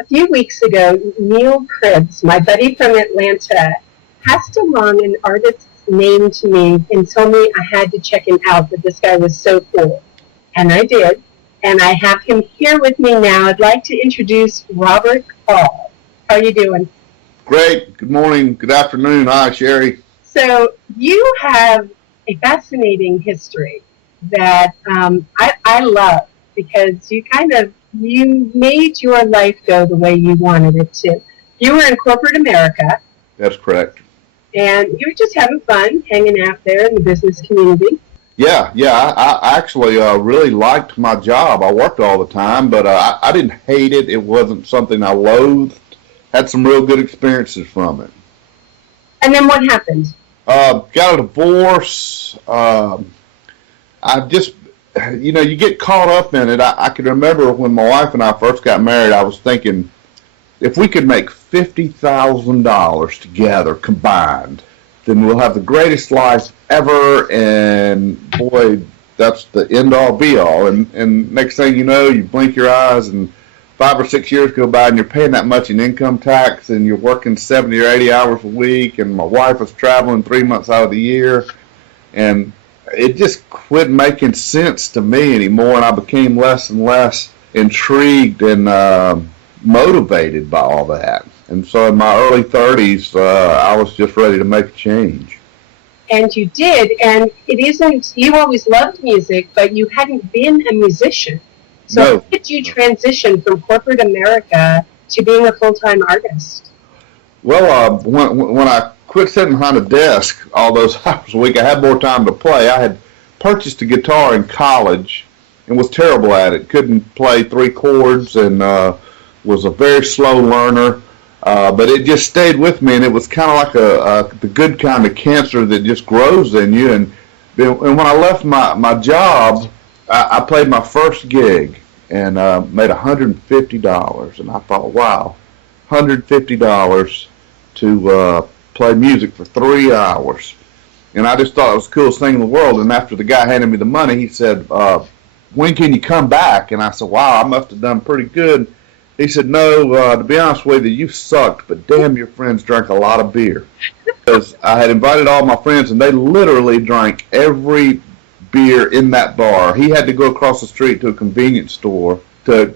A few weeks ago, Neil Cribbs, my buddy from Atlanta, passed along an artist's name to me and told me I had to check him out, that this guy was so cool. And I did. And I have him here with me now. I'd like to introduce Robert Hall. How are you doing? Great. Good morning. Good afternoon. Hi, Sherry. So you have a fascinating history that I love, because you made your life go the way you wanted it to. You were in corporate America. That's correct. And you were just having fun, hanging out there in the business community. Yeah. I actually really liked my job. I worked all the time, but I didn't hate it. It wasn't something I loathed. Had some real good experiences from it. And then what happened? Got a divorce. I just, you get caught up in it. I can remember when my wife and I first got married, I was thinking, if we could make $50,000 together combined, then we'll have the greatest life ever, and boy, that's the end-all, be-all. And next thing you know, you blink your eyes, and 5 or 6 years go by, and you're paying that much in income tax, and you're working 70 or 80 hours a week, and my wife was traveling 3 months out of the year, and it just quit making sense to me anymore, and I became less and less intrigued and motivated by all that. And so in my early 30s, I was just ready to make a change. And you did, and it isn't, you always loved music, but you hadn't been a musician. So No. how did you transition from corporate America to being a full-time artist? Well, when I quit sitting behind a desk all those hours a week, I had more time to play. I had purchased a guitar in college and was terrible at it. Couldn't play 3 chords and was a very slow learner. But it just stayed with me, and it was kind of like the good kind of cancer that just grows in you. And when I left my job, I played my first gig and made $150. And I thought, wow, $150 to play music for 3 hours. And I just thought it was the coolest thing in the world. And after the guy handed me the money, he said, when can you come back? And I said, wow, I must have done pretty good. He said, no, to be honest with you, you sucked, but damn, your friends drank a lot of beer. Because I had invited all my friends, and they literally drank every beer in that bar. He had to go across the street to a convenience store to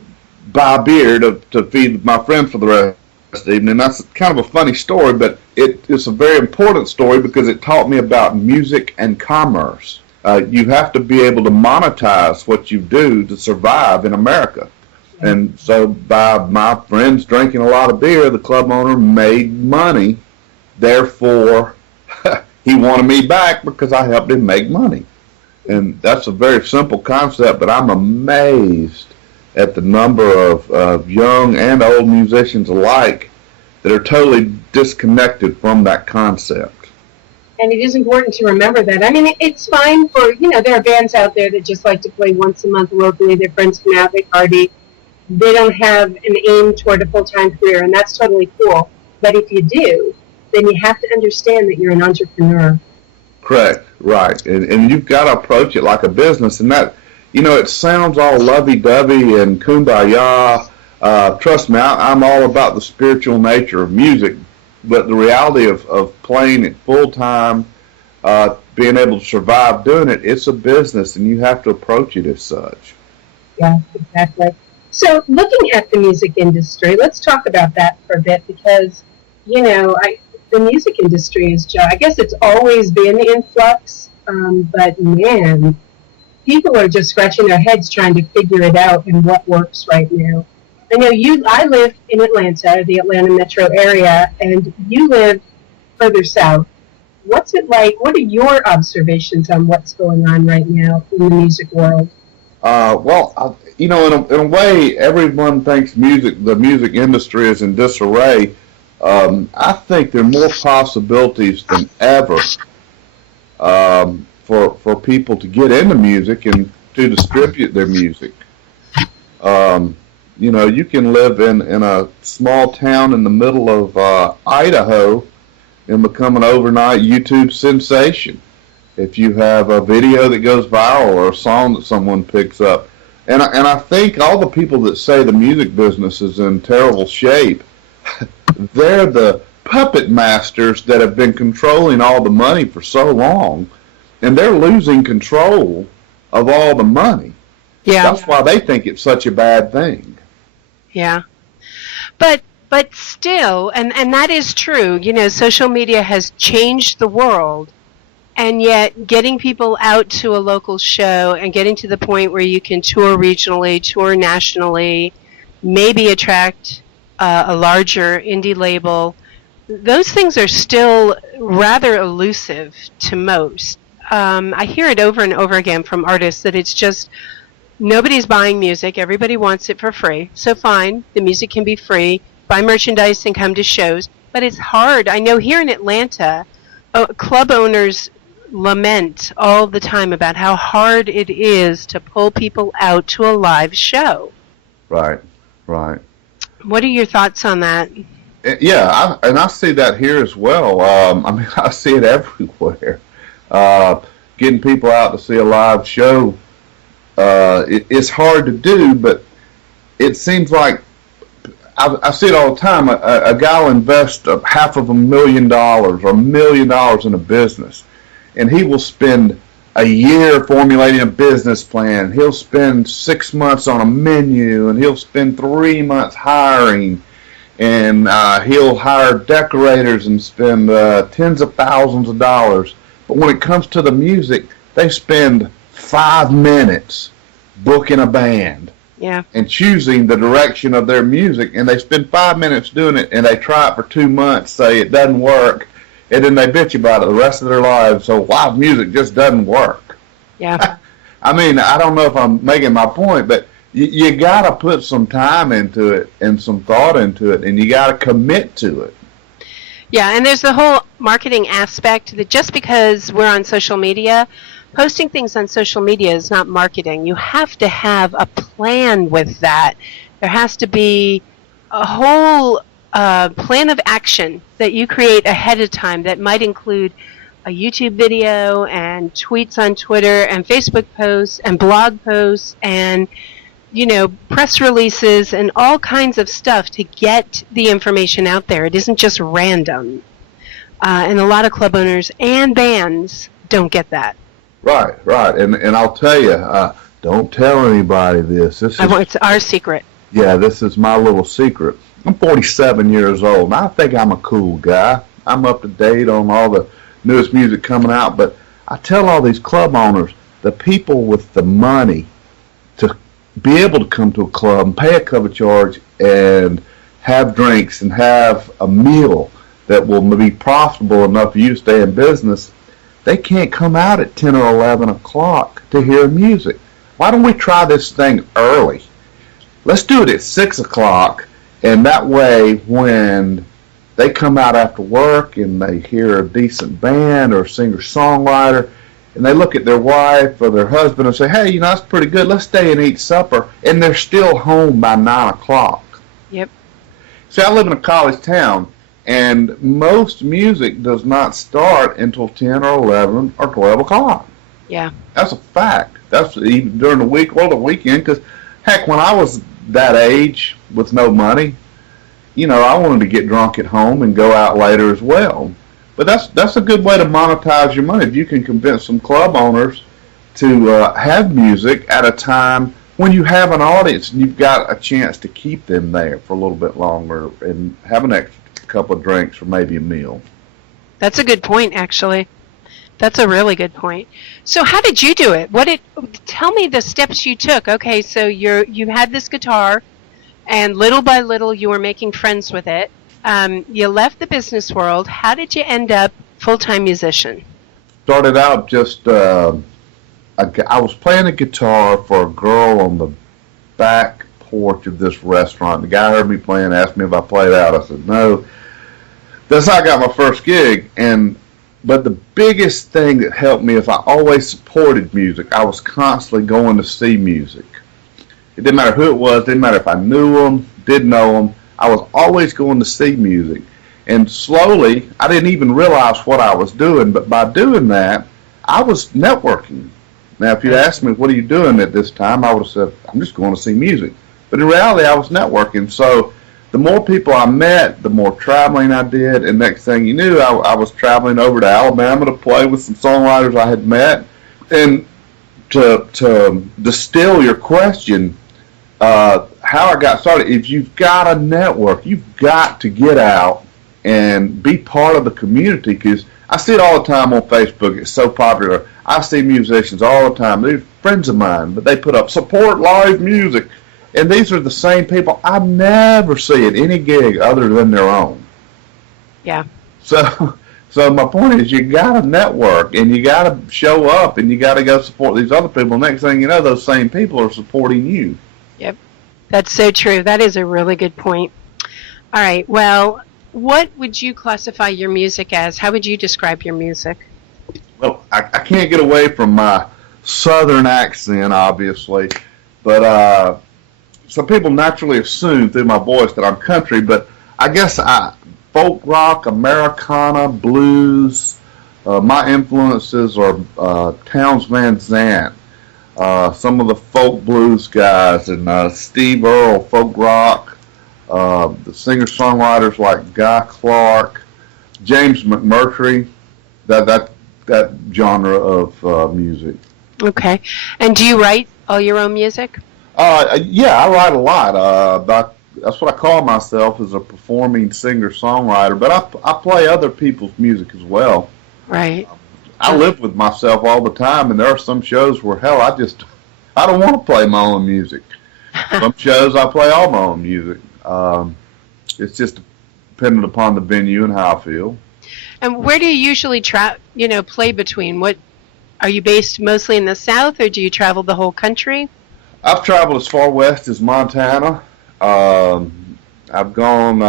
buy beer to feed my friends for the rest of the evening. That's kind of a funny story, but it's a very important story because it taught me about music and commerce. You have to be able to monetize what you do to survive in America. And so by my friends drinking a lot of beer, the club owner made money. Therefore, he wanted me back because I helped him make money. And that's a very simple concept, but I'm amazed at the number of young and old musicians alike that are totally disconnected from that concept. And it is important to remember that. I mean, it's fine for, there are bands out there that just like to play once a month locally. Their friends come out, they party. They don't have an aim toward a full-time career, and that's totally cool. But if you do, then you have to understand that you're an entrepreneur. Correct, right. And you've got to approach it like a business. And that, it sounds all lovey-dovey and kumbaya. Trust me, I'm all about the spiritual nature of music. But the reality of playing it full-time, being able to survive doing it, it's a business, and you have to approach it as such. Yeah, exactly. So looking at the music industry, let's talk about that for a bit, because, the music industry is, I guess it's always been in flux, but man, people are just scratching their heads trying to figure it out and what works right now. I know I live in Atlanta, the Atlanta metro area, and you live further south. What's it like? What are your observations on what's going on right now in the music world? In a way, everyone thinks the music industry is in disarray. I think there are more possibilities than ever for people to get into music and to distribute their music. You can live in a small town in the middle of Idaho and become an overnight YouTube sensation if you have a video that goes viral or a song that someone picks up. And I think all the people that say the music business is in terrible shape, they're the puppet masters that have been controlling all the money for so long, and they're losing control of all the money. Yeah. That's why they think it's such a bad thing. Yeah. But still, and that is true, social media has changed the world, and yet getting people out to a local show and getting to the point where you can tour regionally, tour nationally, maybe attract a larger indie label, those things are still rather elusive to most. I hear it over and over again from artists that it's just nobody's buying music. Everybody wants it for free. So fine, the music can be free. Buy merchandise and come to shows. But it's hard. I know here in Atlanta, club owners lament all the time about how hard it is to pull people out to a live show. Right, right. What are your thoughts on that? Yeah, I see that here as well. I see it everywhere. Getting people out to see a live show, it's hard to do, but it seems like I see it all the time. A guy will invest $500,000 or $1 million in a business, and he will spend a year formulating a business plan. He'll spend 6 months on a menu, and he'll spend 3 months hiring, and he'll hire decorators and spend tens of thousands of dollars. But when it comes to the music, they spend 5 minutes booking a band. Yeah. And choosing the direction of their music, and they spend 5 minutes doing it, and they try it for 2 months, say it doesn't work, and then they bitch about it the rest of their lives. So live music just doesn't work. Yeah. I mean, I don't know if I'm making my point, but you got to put some time into it and some thought into it, and you got to commit to it. Yeah, and there's the whole marketing aspect that just because we're on social media, posting things on social media is not marketing. You have to have a plan with that. There has to be a whole plan of action that you create ahead of time that might include a YouTube video and tweets on Twitter and Facebook posts and blog posts and press releases and all kinds of stuff to get the information out there. It isn't just random. And a lot of club owners and bands don't get that. Right. And I'll tell you, don't tell anybody this. It's our secret. Yeah, this is my little secret. I'm 47 years old, and I think I'm a cool guy. I'm up to date on all the newest music coming out, but I tell all these club owners, the people with the money to be able to come to a club and pay a cover charge and have drinks and have a meal that will be profitable enough for you to stay in business, they can't come out at 10 or 11 o'clock to hear music. Why don't we try this thing early? Let's do it at 6 o'clock, and that way when they come out after work and they hear a decent band or a singer-songwriter, and they look at their wife or their husband and say, hey, that's pretty good, let's stay and eat supper, and they're still home by 9 o'clock. Yep. See, I live in a college town, and most music does not start until 10 or 11 or 12 o'clock. Yeah. That's a fact. That's even during the week or the weekend, because, heck, when I was that age with no money, I wanted to get drunk at home and go out later as well. But that's a good way to monetize your money. If you can convince some club owners to have music at a time when you have an audience and you've got a chance to keep them there for a little bit longer and have an extra couple of drinks or maybe a meal. That's a good point, actually. That's a really good point. So how did you do it? Tell me the steps you took. Okay, so you had this guitar, and little by little you were making friends with it. You left the business world. How did you end up full-time musician? Started out just, I was playing a guitar for a girl on the back porch of this restaurant. The guy heard me playing, asked me if I played out. I said, no. That's how I got my first gig. But the biggest thing that helped me is I always supported music. I was constantly going to see music. It didn't matter who it was, didn't matter if I knew them, didn't know them. I was always going to see music. And slowly, I didn't even realize what I was doing, but by doing that, I was networking. Now, if you'd asked me, what are you doing at this time, I would have said, I'm just going to see music. But in reality, I was networking. So the more people I met, the more traveling I did. And next thing you knew, I was traveling over to Alabama to play with some songwriters I had met. And to distill your question, how I got started, if you've got a network, you've got to get out and be part of the community, because I see it all the time on Facebook. It's so popular. I see musicians all the time. They're friends of mine, but they put up support live music. And these are the same people I never see at any gig other than their own. Yeah. So my point is, you got to network, and you got to show up, and you got to go support these other people. Next thing you know, those same people are supporting you. Yep. That's so true. That is a really good point. All right. Well, what would you classify your music as? How would you describe your music? Well, I can't get away from my southern accent, obviously, but some people naturally assume through my voice that I'm country, but I guess folk rock, Americana, blues. My influences are Townes Van Zandt, some of the folk blues guys, and Steve Earle, folk rock, the singer-songwriters like Guy Clark, James McMurtry, that genre of music. Okay. And do you write all your own music? Yeah, I write a lot. That's what I call myself, as a performing singer-songwriter. But I play other people's music as well. Right. I live with myself all the time, and there are some shows where, hell, I don't want to play my own music. Some shows I play all my own music. It's just dependent upon the venue and how I feel. And where do you usually play between? What are you based mostly in the South, or do you travel the whole country? I've traveled as far west as Montana. I've gone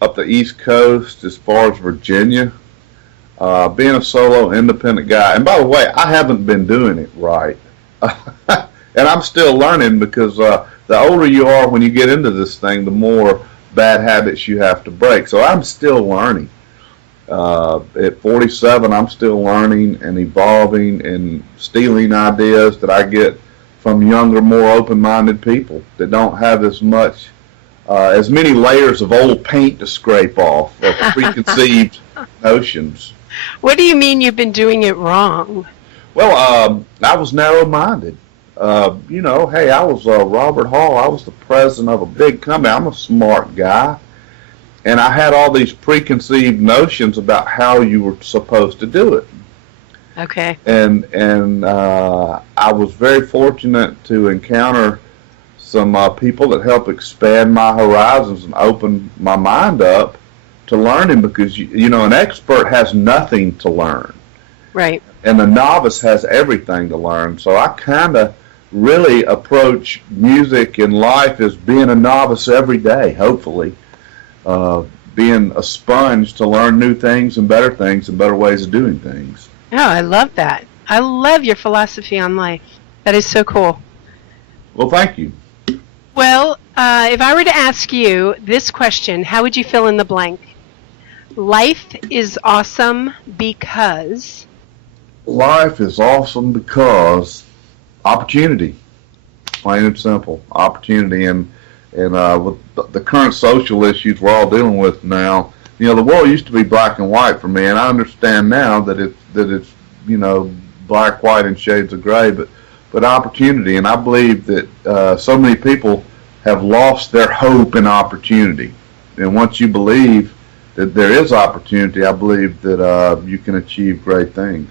up the East Coast as far as Virginia. Being a solo independent guy, and by the way, I haven't been doing it right. And I'm still learning, because the older you are when you get into this thing, the more bad habits you have to break. So I'm still learning. At 47, I'm still learning and evolving and stealing ideas that I get from younger, more open-minded people that don't have as many layers of old paint to scrape off, of preconceived notions. What do you mean you've been doing it wrong? Well, I was narrow-minded. Hey, I was Robert Hall. I was the president of a big company. I'm a smart guy. And I had all these preconceived notions about how you were supposed to do it. Okay. And I was very fortunate to encounter some people that helped expand my horizons and open my mind up to learning, because, an expert has nothing to learn. Right. And the novice has everything to learn. So I kind of really approach music and life as being a novice every day, hopefully. Being a sponge to learn new things and better ways of doing things. Oh, I love that. I love your philosophy on life. That is so cool. Well, thank you. Well, if I were to ask you this question, how would you fill in the blank? Life is awesome because... Life is awesome because opportunity. Plain and simple. Opportunity. And with the current social issues we're all dealing with now, the world used to be black and white for me, and I understand now that it's black, white, and shades of gray, but opportunity. And I believe that so many people have lost their hope in opportunity. And once you believe that there is opportunity, I believe that you can achieve great things.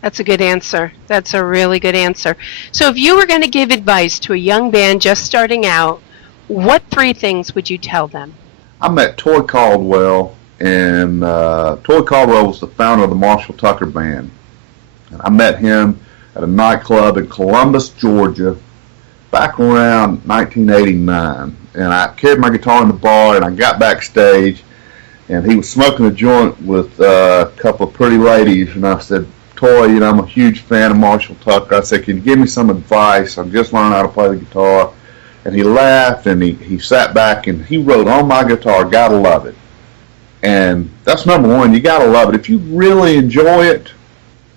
That's a good answer. That's a really good answer. So if you were going to give advice to a young band just starting out, what 3 things would you tell them? I met Toy Caldwell, and Toy Caldwell was the founder of the Marshall Tucker Band. And I met him at a nightclub in Columbus, Georgia, back around 1989. And I carried my guitar in the bar, and I got backstage, and he was smoking a joint with a couple of pretty ladies, and I said, Toy, I'm a huge fan of Marshall Tucker. I said, can you give me some advice? I'm just learning how to play the guitar. And he laughed, and he sat back, and he wrote on my guitar, Gotta Love It. And that's number one. You got to love it. If you really enjoy it,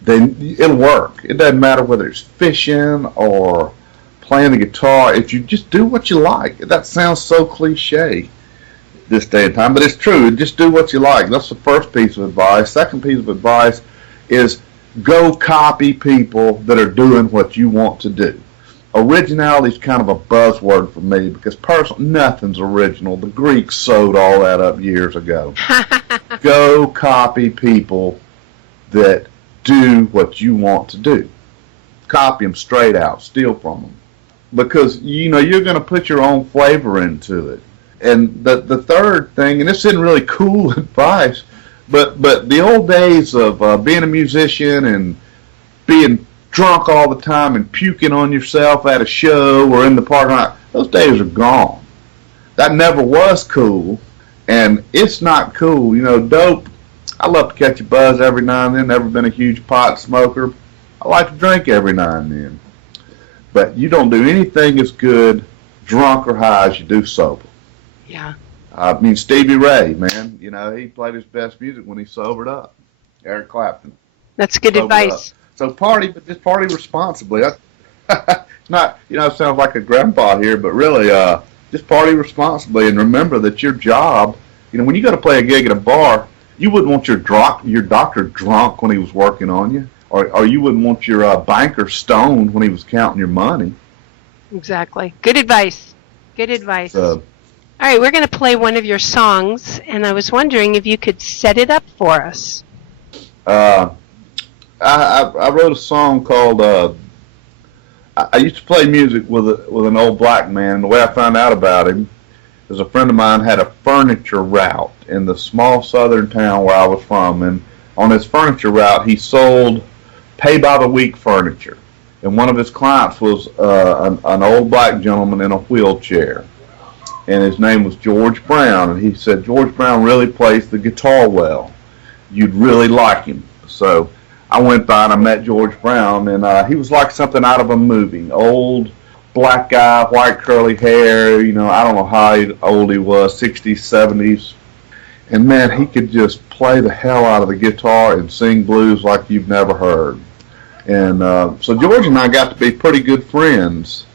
then it'll work. It doesn't matter whether it's fishing or playing the guitar. If you just do what you like. That sounds so cliche this day and time, but it's true. Just do what you like. That's the first piece of advice. Second piece of advice is go copy people that are doing what you want to do. Originality is kind of a buzzword for me because personally, nothing's original. The Greeks sewed all that up years ago. Go copy people that do what you want to do. Copy them straight out. Steal from them. Because, you know, you're going to put your own flavor into it. And the third thing, and this isn't really cool advice, but the old days of being a musician and being drunk all the time and puking on yourself at a show or in the parking lot, those days are gone. That never was cool, and it's not cool. You know, dope, I love to catch a buzz every now and then. Never been a huge pot smoker. I like to drink every now and then. But you don't do anything as good drunk or high as you do sober. Yeah. I mean, Stevie Ray, man, you know, he played his best music when he sobered up. Eric Clapton. That's good advice. Up. So party, but just party responsibly. Not, you know, it sounds like a grandpa here, but really, just party responsibly and remember that your job, you know, when you go to play a gig at a bar, you wouldn't want your doctor drunk when he was working on you, or you wouldn't want your banker stoned when he was counting your money. Exactly. Good advice. Good advice. All right, we're going to play one of your songs, and I was wondering if you could set it up for us. I wrote a song called, I used to play music with an old black man, and the way I found out about him is a friend of mine had a furniture route in the small southern town where I was from, and on his furniture route, he sold pay-by-the-week furniture, and one of his clients was an old black gentleman in a wheelchair. And his name was George Brown, and he said, George Brown really plays the guitar well. You'd really like him. So I went by and I met George Brown, and he was like something out of a movie. Old black guy, white curly hair, you know, I don't know how old he was, 60s, 70s. And man, he could just play the hell out of the guitar and sing blues like you've never heard. And so George and I got to be pretty good friends.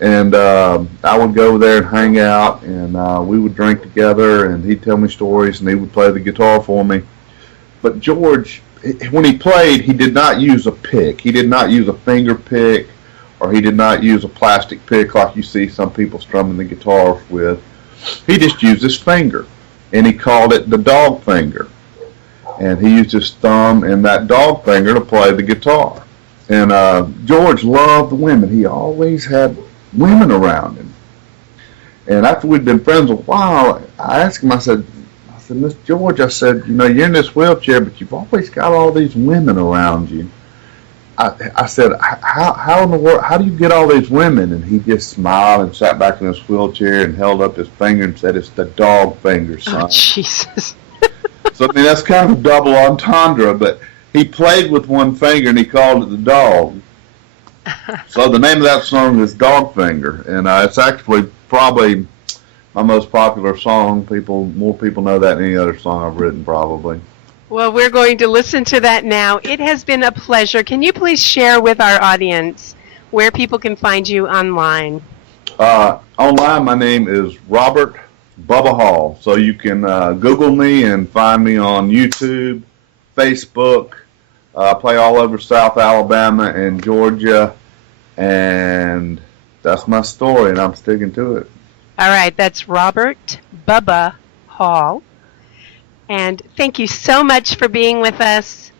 And I would go there and hang out, and we would drink together, and he'd tell me stories, and he would play the guitar for me. But George, when he played, he did not use a pick. He did not use a finger pick, or he did not use a plastic pick like you see some people strumming the guitar with. He just used his finger, and he called it the dog finger. And he used his thumb and that dog finger to play the guitar. And George loved women. He always had women around him. And after we'd been friends a while, I asked him, I said, Miss George, I said, you know, you're in this wheelchair, but you've always got all these women around you. I said, how in the world, how do you get all these women? And he just smiled and sat back in his wheelchair and held up his finger and said, it's the dog finger, son. Oh, Jesus. So, I mean, that's kind of a double entendre, but he played with one finger and he called it the dog. So the name of that song is Dog Finger, and it's actually probably my most popular song. More people know that than any other song I've written, probably. Well, we're going to listen to that now. It has been a pleasure. Can you please share with our audience where people can find you online? Online, my name is Robert Bubba Hall, so you can Google me and find me on YouTube, Facebook. I play all over South Alabama and Georgia, and that's my story, and I'm sticking to it. All right, that's Robert Bubba Hall. And thank you so much for being with us.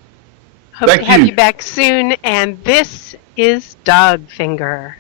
Hope to have you back soon. And this is Dog Finger.